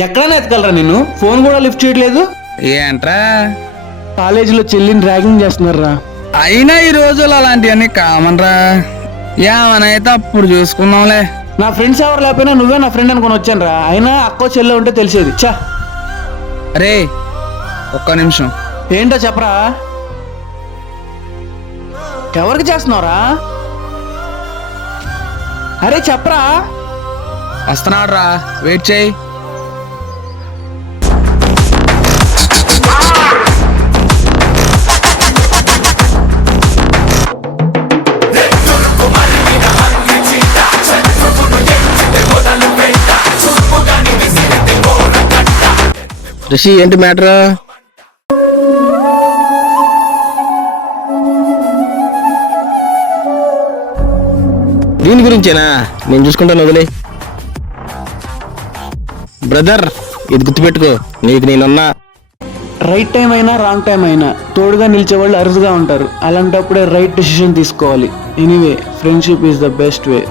ఎక్కడైనా ఎత్తగలరా నిన్ను? ఫోన్ కూడా లిఫ్ట్ చేయట్లేదు. ఏంట్రా? కాలేజీలో చెల్లిని ర్యాగింగ్ చేస్తున్నారా? అయినా ఈ రోజులు అలాంటివన్నీ కామన్ రా. ఏమనైతే అప్పుడు చూసుకుందాంలే. నా ఫ్రెండ్స్ ఎవరు లేకపోయినా నువ్వే నా ఫ్రెండ్ అనుకుని వచ్చాను రా. అయినా అక్కో చెల్లె ఉంటే తెలిసేది. చా అరే ఒక్క నిమిషం. ఏంటో చెప్పరా? ఎవరికి చేస్తున్నావురా? అరే చెప్పరా. వస్తున్నాడు రా, వెయిట్ చేయి. రిషి ఏంటి మ్యాటర్? దీని గురించేనా? నేను చూసుకుంటాను, వదిలే. బ్రదర్ ఇది గుర్తుపెట్టుకో, నీకు నేనున్నా. రైట్ టైం అయినా రాంగ్ టైం అయినా తోడుగా నిలిచే వాళ్ళు అరుదుగా ఉంటారు. అలాంటప్పుడే రైట్ డెసిషన్ తీసుకోవాలి. Anyway, friendship is the best way.